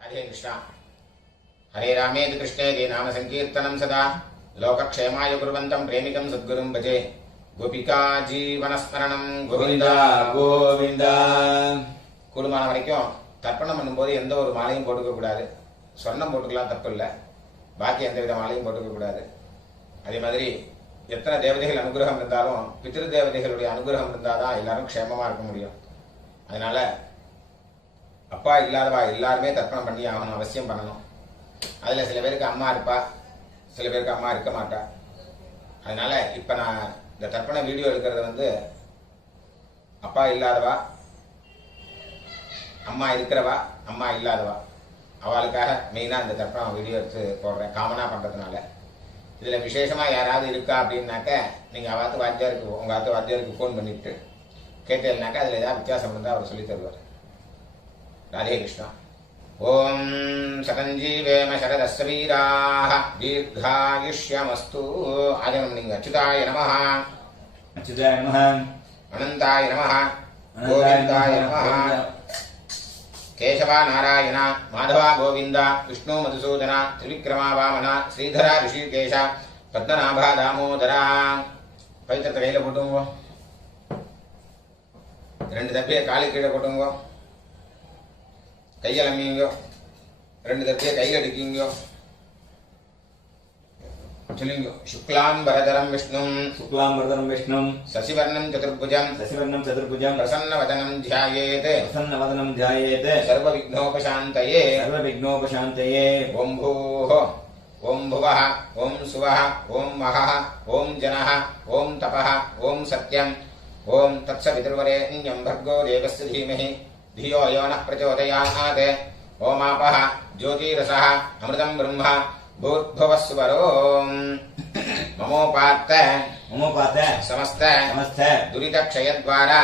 राधे कृष्णा हरे रामेति कृष्णेति नाम संकीर्तनं सदा लोकक्षेमाय कुर्वन्तं प्रेमिकं सद्गुरुं भजे गोपिका जीवनस्मरणं गोविंदा गोविंदा கூடுமான வரைக்கும் தர்ப்பணம் பண்ணும்போது எந்த ஒரு மாலையும் போட்டுக்க கூடாது. சொர்ணம் போட்டுக்கலாம், தப்பு இல்லை. பாக்கி எந்த வித மாலையும் போட்டுக்க கூடாது. அதே மாதிரி எத்தனை தேவதைகள் அனுகிரகம் இருந்தாலும் பித்ரு தேவதைகளுடைய அனுகிரகம் இருந்தால் தான் எல்லாரும் க்ஷேமமாக இருக்க முடியும். அதனால அப்பா இல்லாதவா எல்லாருமே தர்ப்பணம் பண்ணி ஆகணும், அவசியம் பண்ணணும். அதில் சில பேருக்கு அம்மா இருப்பா, சில பேருக்கு அம்மா இருக்க மாட்டா. அதனால இப்போ நான் இந்த தர்ப்பண வீடியோ எடுக்கிறது அப்பா இல்லாதவா, அம்மா இருக்கிறவா, அம்மா இல்லாதவா அவளுக்காக மெயினாக இந்த தர்ப்பணம் வீடியோ எடுத்து போடுறேன், காமனாக பண்ணுறதுனால. இதில் விசேஷமாக யாராவது இருக்கா அப்படின்னாக்க நீங்கள் அவாத்து வாத்தியாருக்கு, உங்கள் ஆத்து வாத்தியாருக்கு ஃபோன் பண்ணிவிட்டு கேட்டேன்னாக்கா அதில் ஏதாவது வித்தியாசம் இருந்தால் அவர் சொல்லி தருவார். ராதே கிருஷ்ணா. ஓம் சதஞ்சீவேம சரதஸ்ய வீராः தீர்காயுஷ்யமஸ்து. ஆதினம் நீங்கள் அச்சுதாய நமः, அச்சுதாய நமः, அனந்தாய நமः, கோவிந்தாய நமः. கேசவா நாராயண மாதவா கோவிந்தா விஷ்ணு மதுசூதனா திரிவிக்ரமா வாமனா ஸ்ரீதரா ரிஷிகேஷா பத்மநாபா தாமோதரா. பவித்திரத்தை கையில் போட்டுங்க, 2 தப்பியை காலு கீழே போட்டுங்க, கையில் அம்மிங்க, 2 தப்பியை கையில் அடிக்கிங்க. சொல்லுங்க. சுக்லாம் வரதரம் விஷ்ணும், சுக்லாம் வரதரம் விஷ்ணும், சசிவர்ணம் சதுர்புஜம், சசிவர்ணம் சதுர்புஜம், பிரசன்னவதனம் த்யாயேத், பிரசன்னவதனம் த்யாயேத், சர்வவிக்னோபசாந்தயே, சர்வவிக்னோபசாந்தயே. ஓம் பூः, ஓம் புவः, ஓம் சுவः, ஓம் மகः, ஓம் ஜனः, ஓம் தபः, ஓம் சத்யம், ஓம் தத்சவிதுர்வரேண்யம் भर्गो देवस्य धीमहि धियो यो नः प्रचोदयात्. ओमापः ज्योतिरसः अमृतं ब्रह्म भूर्भुवः सुवरो. ममोपात्त समस्त दुरितक्षयद्वारा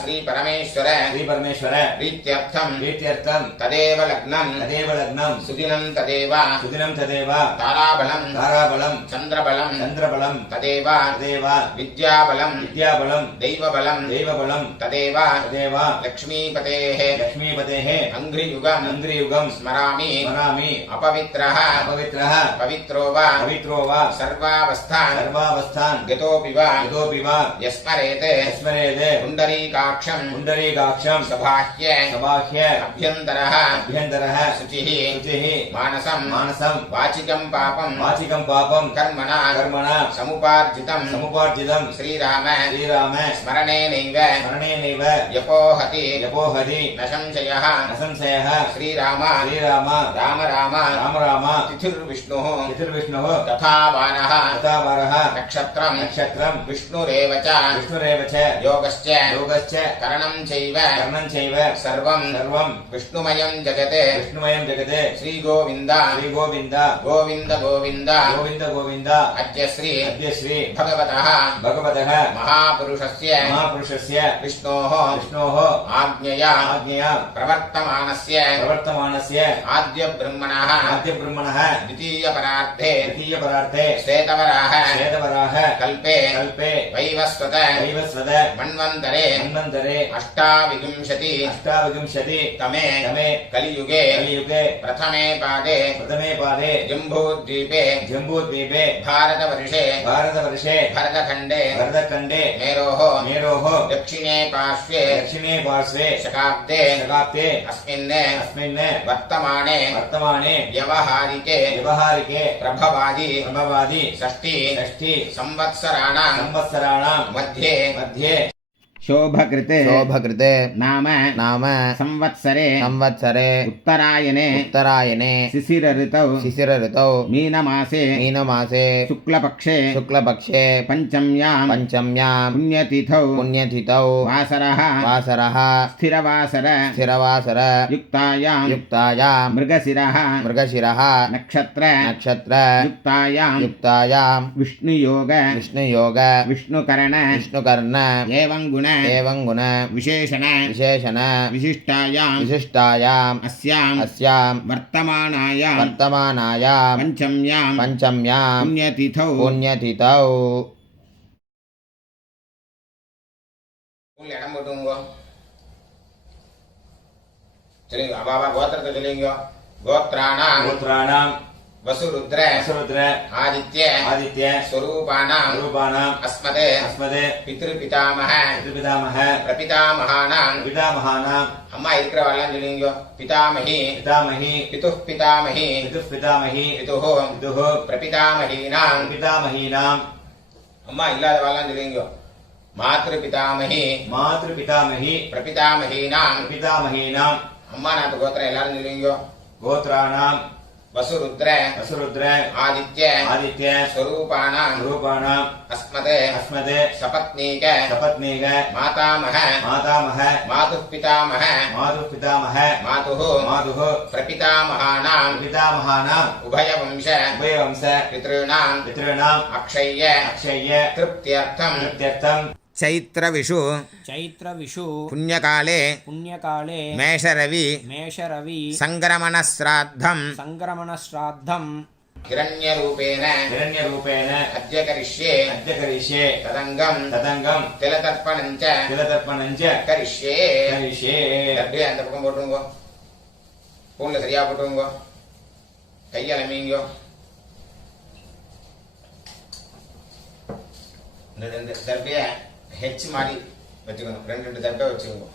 श्री परमेश्वर प्रीत्यर्थं तदेव लग्नं सुदिनं तदेव ताराबलं चन्द्रबलं तदेव विद्याबलं दैवबलं तदेव लक्ष्मीपतेः अङ्घ्रियुगं स्मरामि अपवित्रः पवित्रो वा सर्वावस्थान् गतोऽपि वा यस्मरेत् पुण्डरीकाक्षं सबाह्य अभ्यन्तरः शुचिः मानसं वाचिकं पापं कर्मणा समुपार्जितं श्रीराम स्मरणेनैव यपोहति न संशयः श्रीराम राम तिथिर्विष्णुः तथा वारः नक्षत्रं विष्णुरेव च योगश्च करणं चैव सर्वं विष्णुमयं जगत् श्रीगोविन्द गोविन्द अद्य श्री भगवतः महापुरुषस्य विष्णोः आज्ञया प्रवर्तमानस्य आद्य ब्रह्मणः द्वितीयपरार्थे श्वेतवराह कल्पे वैवस्वत मन्वन्तरे अष्टाविंशति तमे कलियुगे प्रथमे पादे जम्बूद्वीपे भारतवर्षे भरतखण्डे मेरोः दक्षिणे पार्श्वे शकाब्दे अस्मिन् वर्तमाने व्यवहारिके प्रभवादि षष्ठी संवत्सराणां मध्ये शोभकृते नाम संवत्सरे उत्तरायणे शिशिर ऋतौ मीनमासे शुक्लपक्षे पंचम्यां पुण्यतिथौ वासरः स्थिरवासर युक्तायां मृगशिरः नक्षत्र युक्तायां विष्णुयोग विष्णुकर्ण एवं गुण विशेषण विशिष्टायाम् अस्यां वर्तमानायां पंचम्यां पुण्यतिथौ இடம் போட்டுங்க. சொல்லுங்க பாபா கோத்திரத்தை சொல்லுங்க. கோத்ராணாம் गोत्राणां வசுருத்ர वसुरुद्र ஆதித்ய आदित्य ஸ்வரூபானாம் स्वरूपाणाम् அஸ்மதே अस्मदे பித்ருபிதாமஹ पितृपितामह பிரபிதாமகானாம். पितामहानाम् அம்மா இருக்கிறவெல்லாம் சொல்லுங்க. பிதாமகி पितामही பிதுः பிதாமகி पितुः पितामही பிதுः पितुः பிரபிதாமகீனாம். पितामहीनाम् அம்மா இல்லாதவெல்லாம் சொல்லுங்க. மாத்ரு பிதாமகி मातृपितामही பிரபிதாமகீனாம். पितामहीनाम् அம்மா நாட்டு கோத்திரம் எல்லாரும் சொல்லுங்க. गोत्राणाम् வசுருத்ர वसुरुद्र ஆதித்ய आदित्य ஸ்வரூபானாம் स्वरूपाणाम् அஸ்மதே अस्मदे சபத்னீக सपत्नीक மாதாமஹ मातामह மாதுः பிதாமஹ मातुः पितामह மாதுः मातुः பிரபிதாமகானாம். पितामहानाम् உபயவம்ச उभयवंश பித்ருணாம் पितॄणाम् அக்ஷய்ய अक्षय्य திருப்தியர்த்தம். कृत्यर्थम् चैत्रविषु चैत्रविषु पुण्यकाले पुण्यकाले मेषरवि मेषरवि सङ्क्रमणश्राद्धम् सङ्क्रमणश्राद्धम् हिरण्यरूपेण हिरण्यरूपेण अद्य करिष्ये अद्य करिष्ये तदङ्गम् तदङ्गम् तिलतर्पणम् च तिलतर्पणम् च करिष्ये. करिष्ये அப்படியே அந்த பக்கம் போட்டுருங்கோ. பூன்ல சரியா போட்டுருங்கோ. கையால மீங்கோ. இந்த ரெண்டு தர்பைய ஹெச் மாதிரி வச்சுக்கணும். ரெண்டு தர்பை வச்சுக்கோங்க.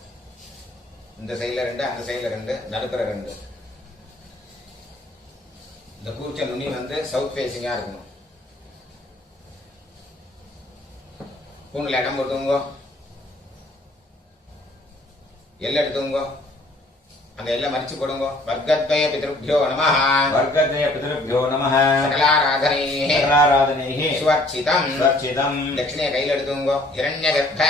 இந்த சைடுல ரெண்டு, அந்த சைடுல ரெண்டு, நடுப்புற ரெண்டு. இந்த கூர்ச்ச நுனி வந்து சவுத் ஃபேஸிங்கா இருக்கணும். பூணில் இடம் போட்டுங்க. எல்லை எடுத்துங்க. அந்த எல்லை மறிச்சு போடுங்க. வர்க்கத்வய பிதృభ్యோ நமஹ. वर्गद्वय पितृभ्यो नमः. சகலாராதனைः सकलाराधनैः சுவர்ச்சிதம். सुरक्षितम् தட்சிணையை கையில் எடுத்துங்க. இரண்யகர்ப்ப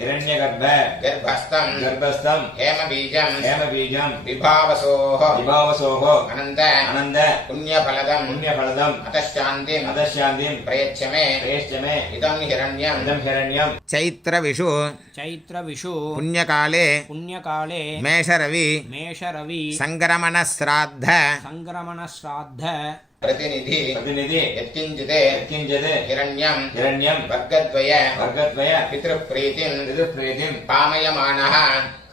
हिरण्यगर्भ கர்ப்பஸ்தம் गर्भस्थम् ஹேமபீஜம் हेमबीजम् விபாவசோः विभावसोः அனந்த अनन्द புண்ணியபலதம் पुण्यफलदम् அதशाந்திம் अधशान्तिम् பிரயச்சமே प्रेष्यमे இதம் ஹிரண்யம். इदम् हिरण्यम् चैत्रविषु चैत्रविषु पुण्यकाले पुण्यकाले मेषरवि मेषरवि सङ्क्रमणश्राद्ध सङ्क्रमणश्राद्ध प्रतिनिधि प्रतिनिधि यत्किञ्चित् यत्किञ्चित् हिरण्यं हिरण्यम् वर्गद्वय वर्गद्वय पितृप्रीतिं पितृप्रीतिम् कामयमानः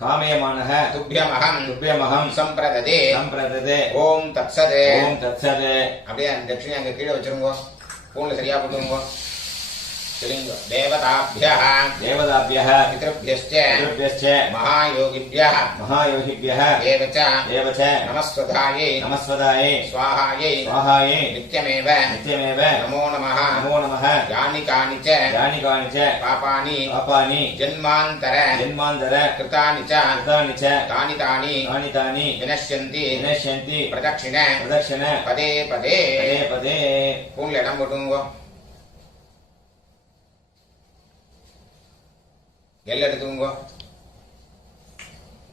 कामयमानः तुभ्यमहं तुभ्यमहं सम्प्रददे. सम्प्रददे. ஓம் தத்சத். ओम तत्सत्. அப்படியே அந்த தட்சிணை அங்க கீழே வச்சிருங்க. பூன்ல சரியா போட்டுருங்க. சொல்லுங்க. தேவதாभ्यः देवताभ्यः पितृभ्यश्च पितृभ्यश्च महायोगिभ्यः महायोगिभ्यः एव च एव च नमस्वधायै नमस्वदायै स्वाहायै स्वाहायै नित्यमेव नित्यमेव नमो नमः. नमो नमः. यानि कानि च यानि कानि च पापानि पापानि जन्मान्तर जन्मान्तर कृतानि च कृतानि च तानि तानि तानि तानि विनश्यन्ति विनश्यन्ति प्रदक्षिण प्रदक्षिण पदे पदे. पदे पदे. பூன்ல இடம் போட்டுங்க. எல்லை எடுத்துங்க.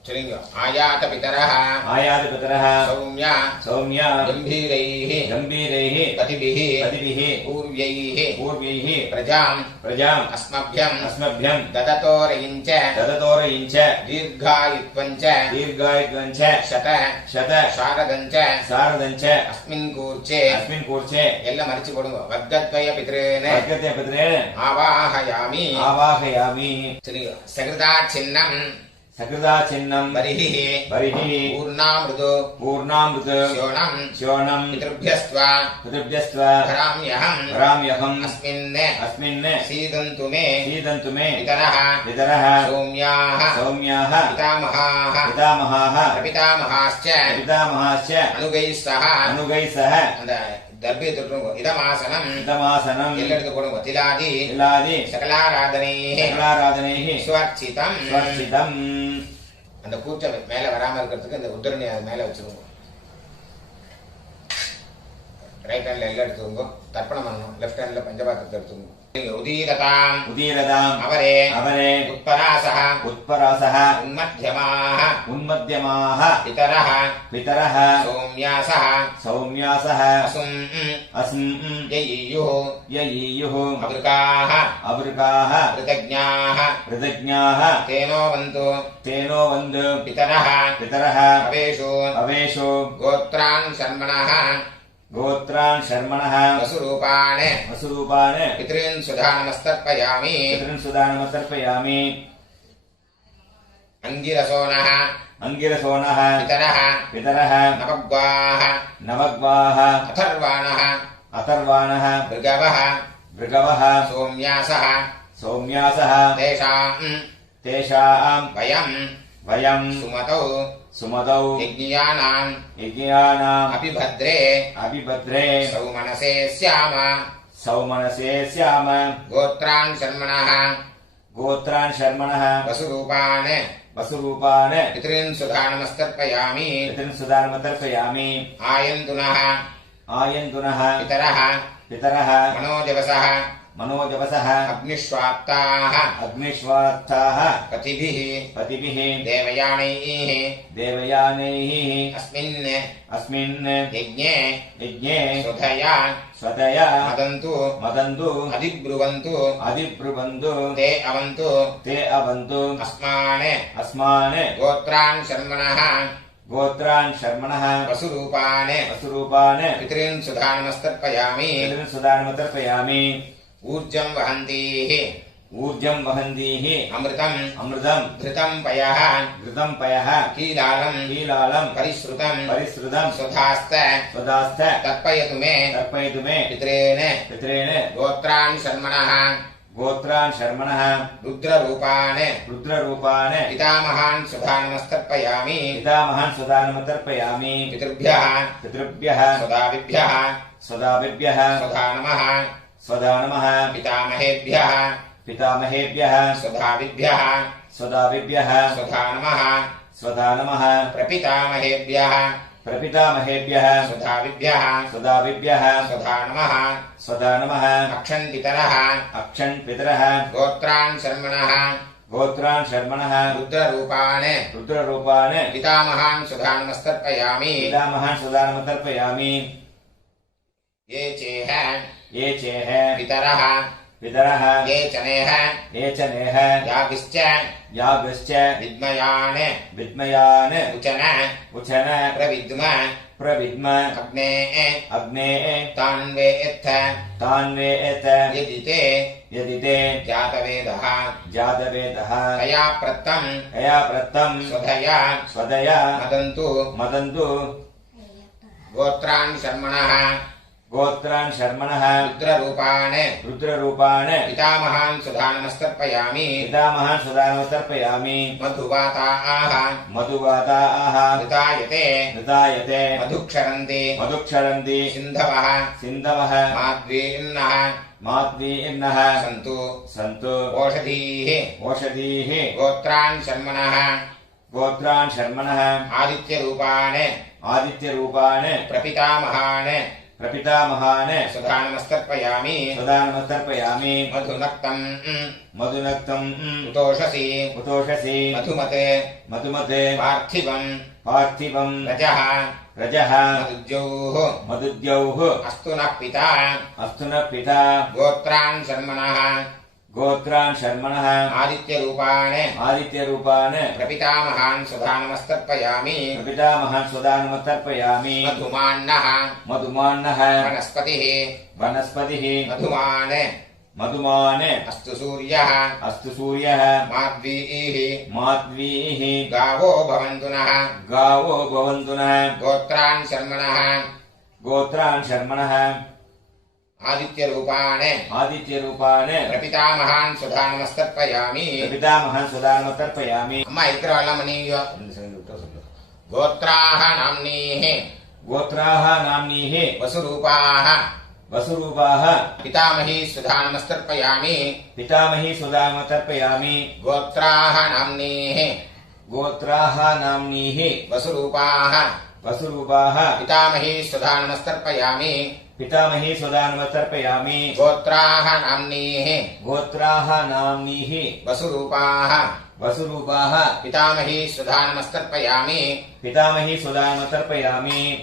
சொல்லுங்க. ஆயாத பிதரः आयात पितरः सौम्य सौम्य गम्भीरैः गम्भीरैः पतिभिः पतिभिः पूर्व्यैः पूर्वैः प्रजाम् प्रजाम् अस्मभ्यम् अस्मभ्यम् ददतोरयिञ्च ददतोरयिञ्च दीर्घायुत्वञ्च दीर्घायुत्वम् च शत शत शारदञ्च शारदम् च अस्मिन् कूर्चे अस्मिन् कूर्चे எல்லாம் மறிச்சு போடுங்க. வர்க்கத்வய பித்ரேன वर्गद्वय पितरेण ஆவாஹயாமி. आवाहयामि. சொல்லுங்க. சகிருதா சின்னம் सकृदा चिन्नम् बर्हिः बर्हिः पूर्णामृतो पूर्णामृत श्योणम् श्योणम् पितृभ्यस्त्वा पितृभ्यस्त्व धराम्यहम् वराम्यहम् अस्मिन् सीदन्तु मे सीदन्तु मे पितरः पितरः सौम्याः सौम्याः पितामहाः पितामहाः प्रपितामहाश्च पितामहाश्च अनुगैः सह अनुगैः सह அந்த தர்பியை தொட்டுருங்க. இதமாசனம் இதமாசனம் எல்லாம் எடுத்து போடுங்க. திலாதி திலாதி சகலாராதனைः சகலாராதனைः சுவர்ச்சிதம். சுவர்ச்சிதம். அந்த கூச்சம் மேல வராம இருக்கிறதுக்கு இந்த உத்தரணி அது மேல வச்சிருங்க. ரைட் ஹேண்ட்ல எல்லாம் எடுத்துக்கோங்க. தர்ப்பணம் பண்ணணும். லெஃப்ட் ஹேண்ட்ல பஞ்சபாத்திரத்தை எடுத்துக்கோங்க. உதீரதாம் உதீரதாம் அவரே அவரே உத்பராசः उत्परासः उन्मध्यमाः उन्मध्यमाः पितरः पितरः सौम्यासः सौम्यासः असुम् अस्म् ययीयुः ययीयुः अवृकाः अवृकाः कृतज्ञाः कृतज्ञाः तेनो वन्तु तेनो वन्दु पितरः पितरः अवेषु अवेषु गोत्रान् शर्मणः गोत्रान् शर्मणः वसुरूपान् वसुरूपान् पितॄन् सुधा नमस्तर्पयामि. पितॄन् सुधा नमस्तर्पयामि. अङ्गिरसोनः अङ्गिरसोनः पितरः पितरः नवग्वाः नवग्वाः अथर्वाणः अथर्वाणः भृगवः भृगवः सोम्यासः सौम्यासः तेषाम् वयम् सुमतौ सुमतौ यज्ञियानाम् अभिभद्रे सौमनसे स्याम गोत्रान् शर्मणः वसुरूपान् पितॄन् सुधानमस्तर्पयामि आयन्तुनः पितरः मनोजवसः अग्निष्वाप्ताः पतिभिः देवयानैः अस्मिन् यज्ञे स्वतया मदन्तु अधिब्रुवन्तु ते अवन्तु अस्मान् गोत्रान् शर्मणः वसुरूपान् पितॄन् सुधानमस्तर्पयामि ऊर्जं वहन्तीः अमृतं घृतं पयः कीलालं परिश्रुतं स्वधास्त तर्पयतु मे पितॄन् गोत्रान् शर्मणः रुद्ररूपान् पितामहान् सुधानमस्तर्पयामि पितृभ्यः स्वदाभिभ्यः स्वधा नमः पितामहेभ्यः स्वधाभिभ्यः स्वधा नमः प्रपितामहेभ्यः स्वधाभिभ्यः स्वधा नमः अक्षन् पितरः गोत्रान् शर्मणः रुद्ररूपान् पितामहान् सुधानमस्तर्पयामि ये चेह पितरः ये चनेह याभिश्च विद्मयान् उचन प्रविद्म अग्ने तान्वेत्थ यदिते जातवेदः तया प्रत्तं स्वधया मदन्तु गोत्रान् शर्मणः रुद्ररूपान् पितामहान् सुधानमस्तर्पयामि मधुवाताः ऋतायते मधुक्षरन्ति सिन्धवः माद्वीर्नः सन्तु ओषधीः गोत्रान् शर्मणः आदित्यरूपान् प्रपितामहान् सुधानमस्तर्पयामि मधुनक्तम् उतोषसि मधुमते पार्थिवम् रजः मधुद्यौः अस्तु नः पिता गोत्रान् शर्मणः आदित्यरूपान् प्रपितामहान् सुधानमस्तर्पयामि मधुमान्नः वनस्पतिः मधुमान् अस्तु सूर्यः माद्वीः गावो भवन्तु नः गोत्रान् शर्मणः आदित्यरूपान् प्रपितामहान् सुधानमस्तर्पयामि अम्मा इक्र वल्लमनीय गोत्राः नाम्नीः वसुरूपाः पितामही सुधानमस्तर्पयामि गोत्राः नाम्नीः वसुरूपाः पितामही सुधानमस्तर्पयामि गोत्राः नाम्नीः वसुरूपाः पितामही सुधानमस्तर्पयामि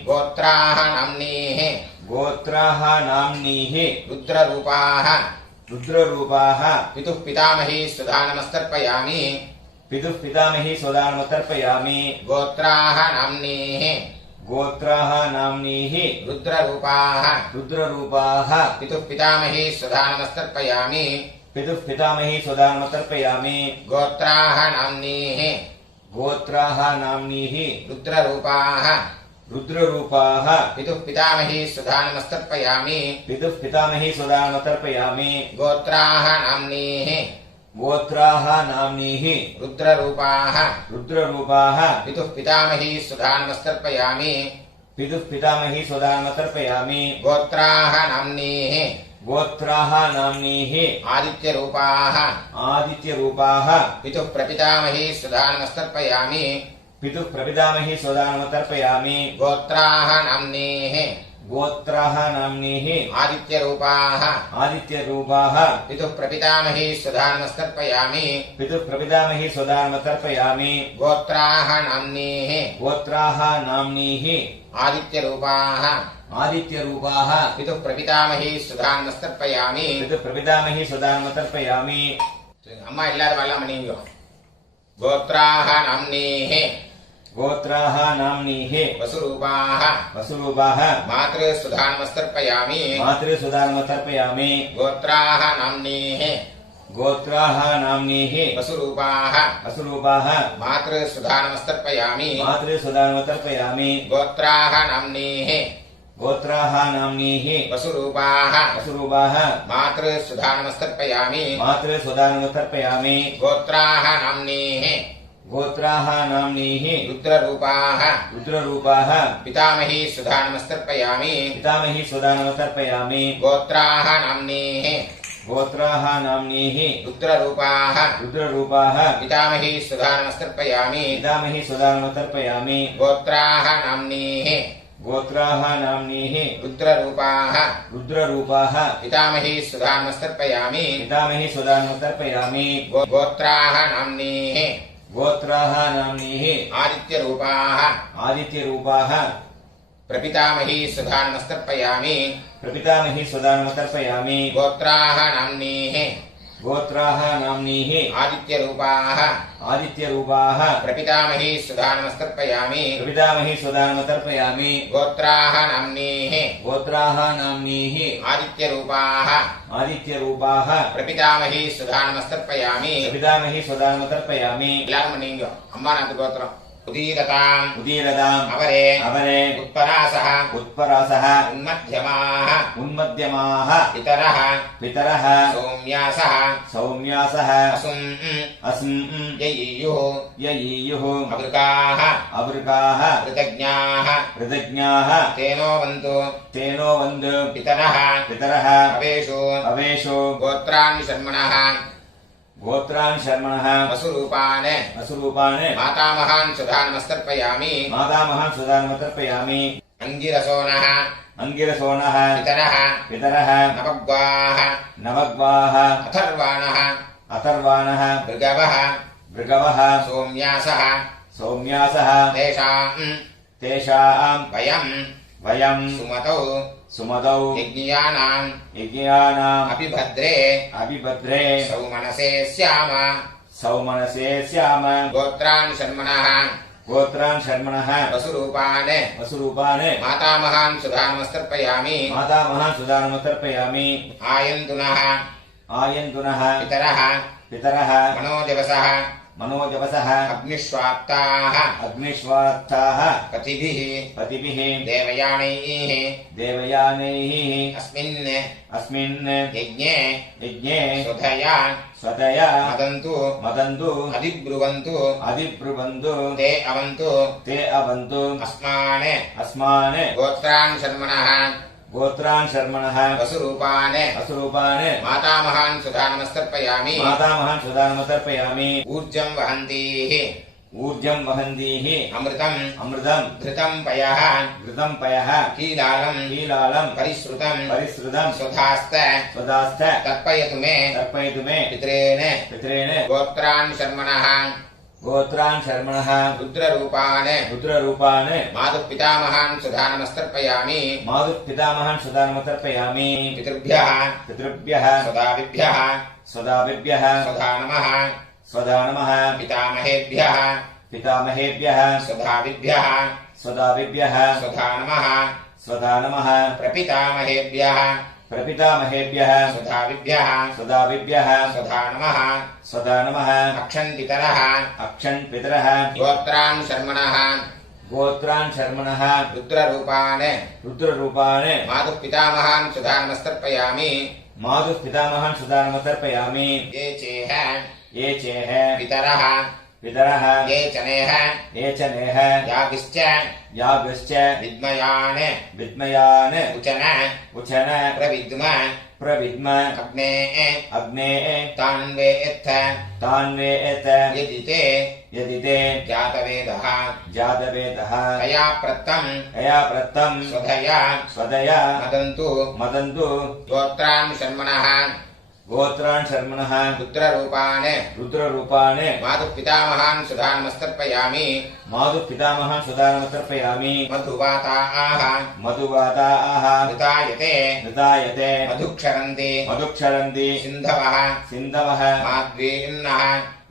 गोत्राः नाम्नीः रुद्ररूपाः पितुः पितामही सुधानमस्तर्पयामि गोत्राः नाम्नीः रुद्ररूपाः पितुः पितामही सुधानमस्तर्पयामि गोत्राः गोत्राः नाम्नीः रुद्ररूपाः रुद्ररूपाः पितुः पितामही सुधा नमस्तर्पयामि पितुः पितामही सुधा नमस्तर्पयामि गोत्राः नाम्नीः गोत्राः नाम्नीः रुद्ररूपाः रुद्ररूपाः पितुः पितामही सुधा नमस्तर्पयामि पितुः पितामही सुधा नमस्तर्पयामि गोत्राः नाम्नीः गोत्राः नाम्नीः आदित्यरूपाः आदित्यरूपाः पितुः प्रपितामही सुधा नमस्तर्पयामि पितुः प्रपितामही सुधा नमस्तर्पयामि गोत्राः नाम्नीः गोत्राः नाम्नीः आदित्यरूपाः आदित्यरूपाः पितुः प्रपितामही सुधा नमस्तर्पयामि पितुः प्रपितामही सुधा नमस्तर्पयामि गोत्राः नाम्नीः गोत्राः नाम्नीः आदित्यरूपाः आदित्यरूपाः पितुः प्रपितामही सुधा नमस्तर्पयामि पितुः प्रपितामही सुधा नमस्तर्पयामि अम्मा इल्लाद वाला मनीयो गोत्राः नाम्नीः गोत्राः नाम्नीः वसुरूपाः वसुरूपाः मातृसुधा नमस्तर्पयामि मातृसुधा नमस्तर्पयामि गोत्राः नाम्नीः गोत्राः नाम्नीः वसुरूपाः वसुरूपाः मातृसुधा नमस्तर्पयामि मातृसुधा नमस्तर्पयामि गोत्राः नाम्नीः गोत्राः नाम्नीः वसुरूपाः वसुरूपाः मातृसुधा नमस्तर्पयामि मातृसुधा नमस्तर्पयामि गोत्राः नाम्नीः गोत्राः नाम्नीः रुद्ररूपाः रुद्ररूपाः पितामही सुधा नमस्तर्पयामि पितामही सुधा नमस्तर्पयामि गोत्राः नाम्नीः गोत्राः नाम्नीः रुद्ररूपाः रुद्ररूपाः पितामही सुधा नमस्तर्पयामि पितामही सुधा नमस्तर्पयामि गोत्राः नाम्नीः गोत्राः नाम्नीः रुद्ररूपाः रुद्ररूपाः पितामही सुधा नमस्तर्पयामि पितामही सुधा नमस्तर्पयामि गोत्राः नाम्नीः गोत्राः नाम्नीः आदित्यरूपाः आदित्यरूपाः प्रपितामही सुधा नमस्तर्पयामि प्रपितामही सुधा नमस्तर्पयामि गोत्राः नाम्नीः गोत्राः नाम्नीः आदित्यरूपाः आदित्यरूपाः प्रपितामही सुधा नमस्तर्पयामि प्रपितामही सुधा नमस्तर्पयामि गोत्राः नाम्नीः गोत्राः नाम्नीः आदित्यरूपाः आदित्यरूपाः प्रपितामही सुधा नमस्तर्पयामि प्रपितामही सुधा नमस्तर्पयामि எல்லாரும் நீங்க அம்மா நாத்து கோத்திரம் उदीरताम् उदीरताम् अवरे अवरे उत्परासः उत्परासः उन्मध्यमाः उन्मध्यमाः पितरः पितरः सौम्यासः सौम्यासः असुम् अस्म् ययीयुः ययीयुः अवृकाः अवृकाः कृतज्ञाः कृतज्ञाः तेनो वन्तु तेनो वन्दु पितरः पितरः अवेषु अवेषु गोत्रान् शर्मणः गोत्रान् शर्मणः वसुरूपान् वसुरूपान् मातामहान् सुधा नमस्तर्पयामि मातामहान् सुधा नमस्तर्पयामि अङ्गिरसोनः अङ्गिरसोनः पितरः पितरः नवग्वाः नवग्वाः अथर्वाणः अथर्वाणः भृगवः भृगवः सोम्यासः सौम्यासः तेषाम् वयम् सुमतौ सुमतौ यज्ञियानाम् अभिभद्रे सौमनसे स्याम सौमनसे स्याम गोत्रान् शर्मणः गोत्रान् शर्मणः वसुरूपान् वसुरूपान् मातामहान् सुधा नमस्तर्पयामि मातामहान् सुधा नमस्तर्पयामि आयन्तुनः आयन्तुनः पितरः मनोजवसः अग्निष्वाप्ताः पतिभिः देवयानैः अस्मिन् यज्ञे स्वधया मदन्तु अधिब्रुवन्तु ते अवन्तु अस्मान् गोत्रान् शर्मणः वसुरूपान् मातामहान् सुधा नमस्तर्पयामि ऊर्जं वहन्तीः अमृतं घृतं पयः कीलालं परिश्रुतं स्वधास्त तर्पयतु मे पितॄन् गोत्रान् शर्मणः रुद्ररूपान् मातुः पितामहान् सुधा नमस्तर्पयामि पितृभ्यः स्वदाभिभ्यः स्वधा नमः पितामहेभ्यः स्वदाभिभ्यः स्वधा नमः प्रपितामहेभ्यः प्रपितामहेभ्यः सुधाविभ्यः सुधाविभ्यः सुधा नमः स्वधा नमः अक्षन् पितरः अक्षन् पितरः गोत्रान् शर्मणः गोत्रान् शर्मणः रुद्ररूपान् रुद्ररूपान् मातुः पितामहान् सुधा नमस्तर्पयामि मातुः पितामहान् सुधा नमस्तर्पयामि ये चेह ये चेह पितरः पितरः ये चनेह ये च नेह याभिश्च याभिश्च विद्मयान् विद्मयान् उचन उचन प्रविद्म प्रविद्म अग्ने अग्ने तान्वेत्थ तान्वेत यदि ते यदि ते जातवेदः जातवेदः तया प्रत्तं तया प्रत्तं स्वधया स्वदया मदन्तु मदन्तु गोत्रान् शर्मणः गोत्रान् शर्मणः रुद्ररूपान् रुद्ररूपान् मातुः पितामहान् सुधा नमस्तर्पयामि मातुः पितामहान् सुधा नमस्तर्पयामि मधुवाताः मधुवाताः ऋतायते ऋतायते मधुक्षरन्ति मधुक्षरन्ति सिन्धवः सिन्धवः माद्वीर्नः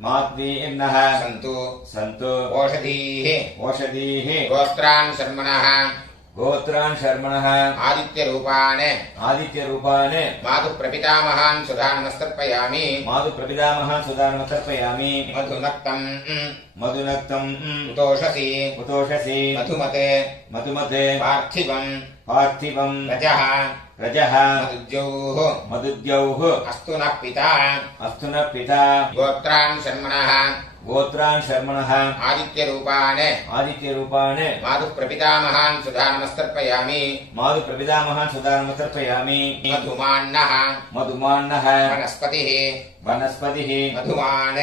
माद्वीर्नः सन्तु सन्तु ओषधीः ओषधीः गोत्रान् शर्मणः गोत्रान् शर्मणः आदित्यरूपान् आदित्यरूपान् मातुः प्रपितामहान् सुधा नमस्तर्पयामि मातुः प्रपितामहान् सुधा नमस्तर्पयामि मधुनक्तम् मधुनक्तम् उतोषसि उतोषसि मधुमते मधुमते पार्थिवम् पार्थिवम् रजः रजः मधुद्यौः मधुद्यौः अस्तु नः पिता अस्तु नः पिता गोत्रान् शर्मणः गोत्रान् शर्मणः आदित्यरूपान् आदित्यरूपान् मातुः प्रपितामहान् सुधा नमस्तर्पयामि मातुः प्रपितामहान् सुधा नमस्तर्पयामि मधुमान्नः मधुमान्नः वनस्पतिः वनस्पतिः मधुमान्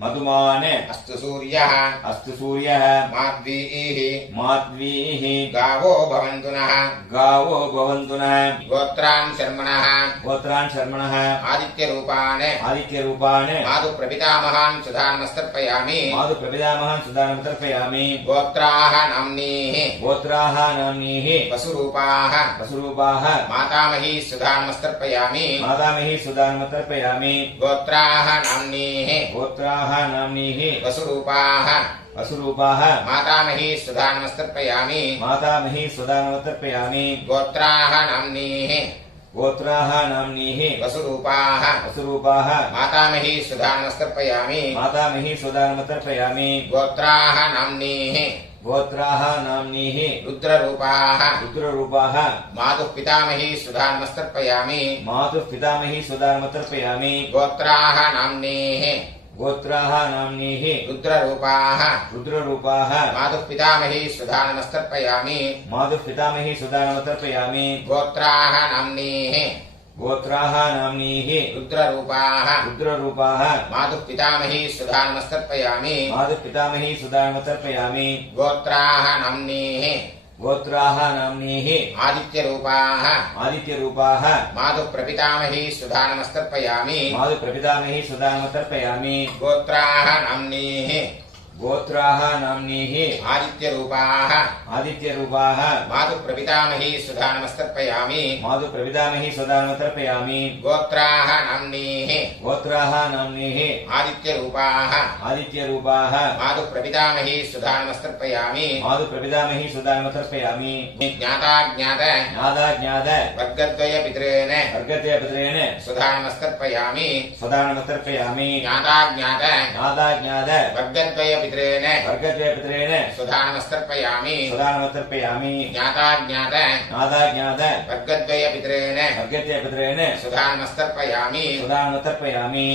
मधुमान् अस्तु सूर्यः अस्तु सूर्यः माद्वीः माध्वीः गावो भवन्तु नः गावो भवन्तु नः गोत्रान् शर्मणः गोत्रान् शर्मणः आदित्यरूपान् आदित्यरूपान् मातुः प्रपितामहान् सुधा नमस्तर्पयामि मातुः प्रपितामहान् सुधा नमस्तर्पयामि गोत्राः नाम्नीः गोत्राः नाम्नीः वसुरूपाः वसुरूपाः मातामही सुधा नमस्तर्पयामि मातामही सुधा नमस्तर्पयामि गोत्राः नाम्नीः गोत्राः नाम्नीः वसुरूपाः वसुरूपाः मातामही सुधा नमस्तर्पयामि मातामही सुधा नमस्तर्पयामि गोत्राः नाम्नीः गोत्राः नाम्नीः वसुरूपाः वसुरूपाः मातामही सुधा नमस्तर्पयामि मातामही सुधा नमस्तर्पयामि गोत्राः नाम्नीः गोत्राः नाम्नीः रुद्ररूपाः रुद्ररूपाः मातुः पितामही सुधा नमस्तर्पयामि मातुः पितामही सुधा नमस्तर्पयामि गोत्राः नाम्नीः गोत्राः नाम्नीः रुद्ररूपाः रुद्ररूपाः मातुः पितामही सुधा नमस्तर्पयामि मातुः पितामही सुधा नमस्तर्पयामि गोत्राः नाम्नीः गोत्राः नाम्नीः रुद्ररूपाः रुद्ररूपाः मातुः पितामही सुधा नमस्तर्पयामि मातुः पितामही सुधा नमस्तर्पयामि गोत्राः नाम्नीः गोत्राः नाम्नीः आदित्यरूपाः आदित्यरूपाः मातुः प्रपितामही सुधा नमस्तर्पयामि मातुः प्रपितामही सुधा नमस्तर्पयामि गोत्राः नाम्नीः गोत्राः नाम्नीः आदित्यरूपाः आदित्यरूपाः मातुः प्रपितामही सुधा नमस्तर्पयामि मातुः प्रपितामही सुधा नमस्तर्पयामि गोत्राः नाम्नीः गोत्राः नाम्नीः आदित्यरूपाः आदित्यरूपाः मातुः प्रपितामही सुधा नमस्तर्पयामि मातुः प्रपितामही सुधा नमस्तर्पयामि ज्ञाताज्ञात ज्ञाताज्ञात वर्गद्वयपितॄन् वर्गद्वयपितॄन् सुधा नमस्तर्पयामि सुधा नमस्तर्पयामि ज्ञाताज्ञात ज्ञाताज्ञात वर्गद्वयपितॄन् वर्गद्वयपितॄन् सुधा नमस्तर्पयामि सुधा नमस्तर्पयामि ज्ञाताज्ञात ज्ञाताज्ञात वर्गद्वयपितॄन् वर्गद्वयपितॄन् सुधा नमस्तर्पयामि सुधा नमस्तर्पयामि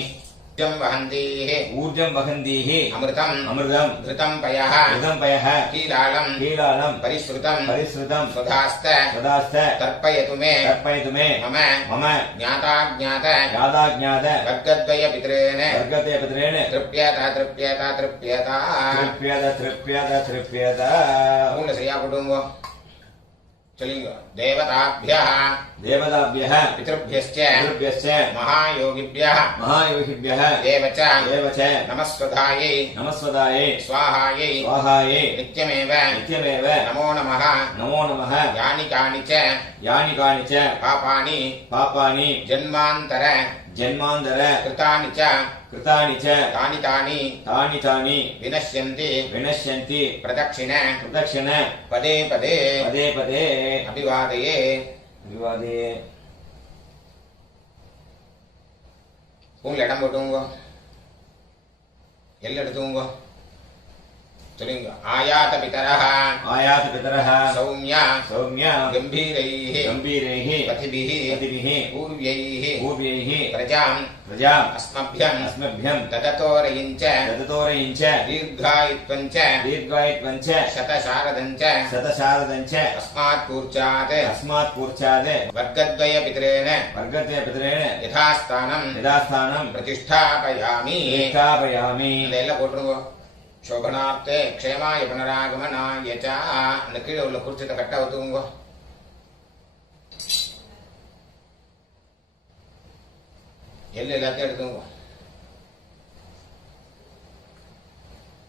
ऊर्जं वहन्तीः ऊर्जं वहन्तीः अमृतम् अमृतं घृतं पयः घृतं पयः कीलालं कीलालं परिश्रुतं परिश्रुतं सुधास्त सदास्त तर्पयतु मे तर्पयतु मे मम मम ज्ञाताज्ञात ज्ञाताज्ञात वर्गद्वयपितॄन् वर्गद्वयपितॄन् तृप्यत तृप्यत तृप्यत तृप्यत तृप्यत तृप्यत पूर्ण சரியா போடுங்க चलिंग देवताभ्यः देवताभ्यः पितृभ्यश्च पितृभ्यश्च महायोगिभ्यः महायोगिभ्यः देव च नमस्वधायै नमस्वधायै स्वाहायै स्वाहायै नित्यमेव नित्यमेव नमो नमः यानि कानि च पापानि जन्मान्तर कृतानि च तानि विनश्यन्ति प्रदक्षिण पदे पदे अभिवादये பூனில் இடம் போட்டுங்க. எல் எடுத்துங்க. சொல்லுங்க. ஆயாத பிதரஹ आयात पितरः சௌமிய सौम्य கம்பீரைஹ गम्भीरैः பதிபிஹ पतिभिः பூர்வைஹ पूर्व्यैः பிரஜாம் प्रजाम् அஸ்மभ்யம் अस्मभ्यम् தததோரயிஞ்ச ददतोरयिञ्च தீர்காயித்வஞ்ச दीर्घायित्वञ्च சதசாரதஞ்ச शतशारदञ्च அஸ்மாத் கூர்ச்சாத் अस्मात् कूर्चाद् வர்க்கத்வய பிதரேன वर्गद्वय पितरेण யதாஸ்தானம் यथास्थानम् பிரதிஷ்டாபயாமி. प्रतिष्ठापयामि. இதெல்லாம் போட்டுருங்க. சோபனார்த்தே க்ஷேமாய புனராகமனாய ச. அந்த கீழே உள்ள குறிச்சத்தை கட்ட ஊத்துங்க. எல் எல்லாத்தையும் எடுத்துங்க.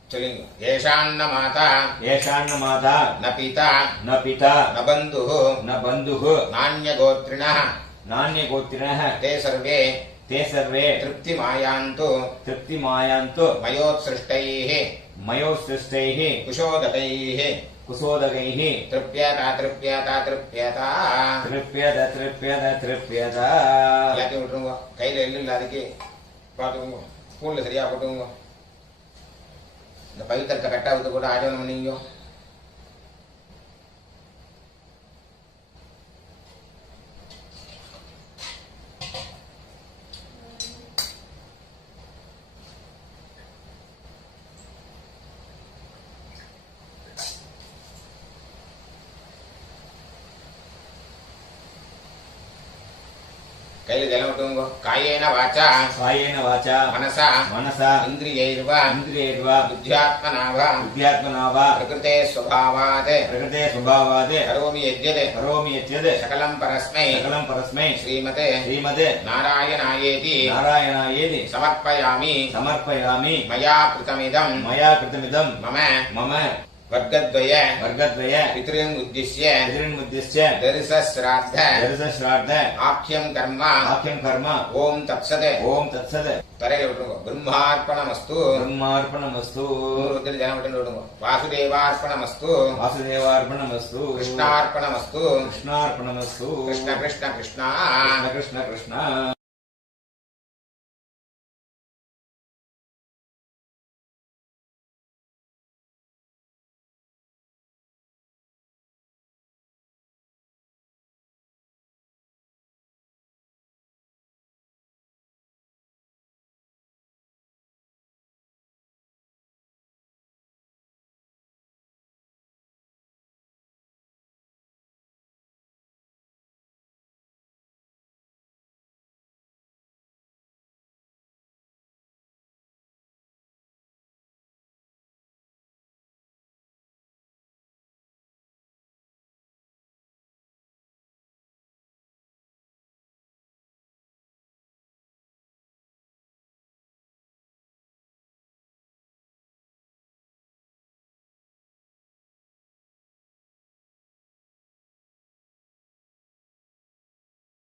சொல்லுங்க. ஏஷான்ன மாதா येषान्न माता ந பிதா न पिता ந பந்துः न बन्धुः நான்யகோத்ரிணः नान्यगोत्रिणः ते सर्वे ते सर्वे तृप्तिमायान्तु तृप्तिमायान्तु मयोत्सृष्टैः मयोसृष्टैः कुशोदकैः कुशोदकैः तृप्यता तृप्यता तृप्यता. तृप्यत तृप्यत तृप्यत. எல்லாத்தையும் விட்டுருங்க. கையில் எள்ளு இல்லாதக்கு பார்த்துக்கோங்க. ஸ்பூனில் சரியா போட்டுங்க. இந்த பவித்திரத்தை கட்டா ஊற்று கூட ஆஜவனம் பண்ணிங்க. கையில் ஜலம் விட்டுங்க. காயேன வாச்சா कायेन वाचा மனசா मनसा இந்திரியைர்வ इन्द्रियैर्वा புத்தியாத்மனா வா बुद्ध्यात्मना वा பிரகிருதே ஸ்வபாவாத் प्रकृते स्वभावात् கரோமி யத்யத் करोमि यद्यत् சகலம் பரஸ்மை सकलं परस्मै ஸ்ரீமதே श्रीमते நாராயணாயேதி नारायणायेति சமர்ப்பயாமி. समर्पयामि. மயா கிருதமிதம் मया कृतमिदं மம मम வர்க்கத்வய वर्गद्वय பித்ருன் உத்திஷ்ய पितॄन्मुद्दिश्य தரிசஸ்ராத்த दर्शश्राद्ध ஆக்யம் கர்ம आख्यं कर्म ஓம் தத்சத். ओम तत्सत् தரையில விட்டுருங்க. பிரம்மார்ப்பணமஸ்து. ब्रह्मार्पणमस्तु ஒருத்தர் ஜனம் விட்டு விடுங்க. வாசுதேவார்ப்பணமஸ்து. वासुदेवार्पणमस्तु கிருஷ்ணார்ப்பணமஸ்து. कृष्णार्पणमस्तु கிருஷ்ண கிருஷ்ண கிருஷ்ணா. कृष्ण कृष्ण कृष्ण